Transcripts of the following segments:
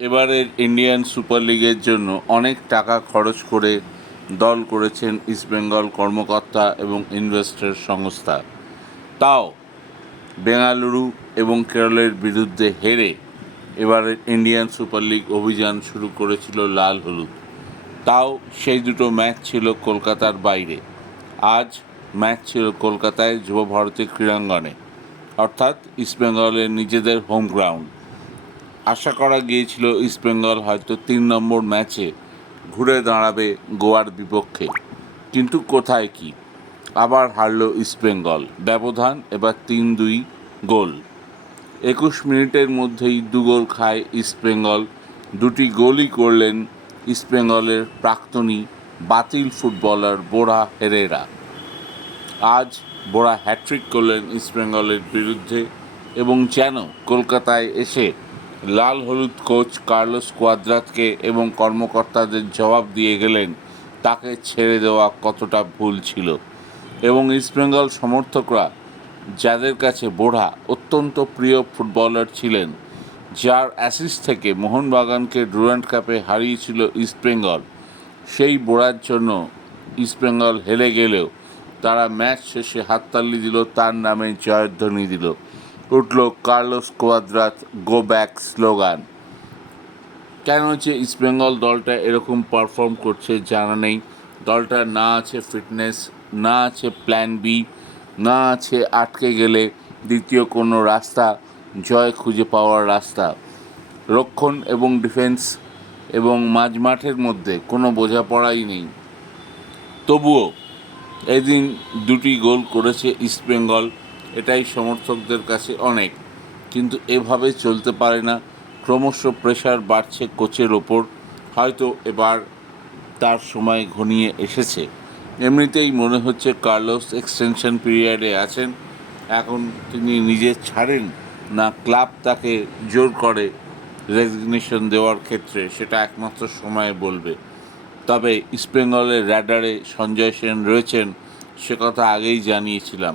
এবারের Indian super লিগের জন্য অনেক টাকা খরচ করে দল করেছেন ইস্টবেঙ্গল কর্মকর্তা এবং ইনভেস্টর সংস্থা। তাও বেঙ্গালুরু এবং কেরলের বিরুদ্ধে হেরে এবারের ইন্ডিয়ান সুপার লিগ অভিযান শুরু করেছিল লাল হলুদ। তাও সেই দুটো ম্যাচ ছিল কলকাতার বাইরে। আজ ম্যাচ ছিল কলকাতায় যুবভারতী ক্রীড়াঙ্গনে, অর্থাৎ ইস্টবেঙ্গলের নিজেদের হোম গ্রাউন্ড। আশা করা গিয়েছিল ইস্টবেঙ্গল হয়তো 3 নম্বর ম্যাচে ঘুরে দাঁড়াবে গোয়ার বিপক্ষে, কিন্তু কোথায় কি, আবার হারল ইস্টবেঙ্গল। ব্যবধান এবার 3-2 গোল। 21 মিনিটের মধ্যেই 2 গোল খায় ইস্টবেঙ্গল। দুটি গোলই করলেন ইস্টবেঙ্গলের প্রাক্তনী বাতিল ফুটবলার বোরা হেরেরা। আজ বোরা হ্যাট্রিক করলেন ইস্টবেঙ্গলের বিরুদ্ধে এবং যেন কলকাতায় এসে লাল হলুদ কোচ কার্লোস কোয়াদ্রাতকে এবং কর্মকর্তাদের জবাব দিয়ে গেলেন তাকে ছেড়ে দেওয়া কতটা ভুল ছিল। এবং ইস্টবেঙ্গল সমর্থকরা, যাদের কাছে বোরা অত্যন্ত প্রিয় ফুটবলার ছিলেন, যার অ্যাসিস্ট থেকে মোহনবাগানকে ডুরান্ড কাপে হারিয়েছিল ইস্টবেঙ্গল, সেই বোরার জন্য ইস্টবেঙ্গল হেরে গেলেও তারা ম্যাচ শেষে হাততালি দিল, তার নামে জয়ধ্বনি দিল, উঠল Carlos Cuadrat go back slogan. কেন যে ইস্টবেঙ্গল দলটা এরকম পারফর্ম করছে জানা নেই। দলটার না আছে ফিটনেস, না আছে প্ল্যান বি, না আছে আটকে গেলে দ্বিতীয় কোনো রাস্তা, জয় খুঁজে পাওয়ার রাস্তা। রক্ষণ এবং ডিফেন্স এবং মাঝমাঠের মধ্যে কোনো বোঝাপড়াই নেই। তবুও এদিন দুটি গোল করেছে ইস্টবেঙ্গল, এটাই সমর্থকদের কাছে অনেক। কিন্তু এভাবে চলতে পারে না। ক্রমশ প্রেশার বাড়ছে কোচের ওপর। হয়তো এবার তার সময় ঘনিয়ে এসেছে। এমনিতেই মনে হচ্ছে কার্লোস এক্সটেনশন পিরিয়ডে আছেন। এখন তিনি নিজে ছাড়েন না ক্লাব তাকে জোর করে রেজিগনেশন দেওয়ার ক্ষেত্রে, সেটা একমাত্র সময় বলবে। তবে ইস্টবেঙ্গলের র্যাডারে সঞ্জয় সেন রয়েছেন, সে কথা আগেই জানিয়েছিলাম।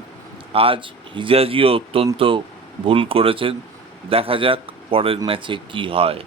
আজ হিজাজিও অত্যন্ত ভুল করেছেন। দেখা যাক পরের ম্যাচে কি হয়।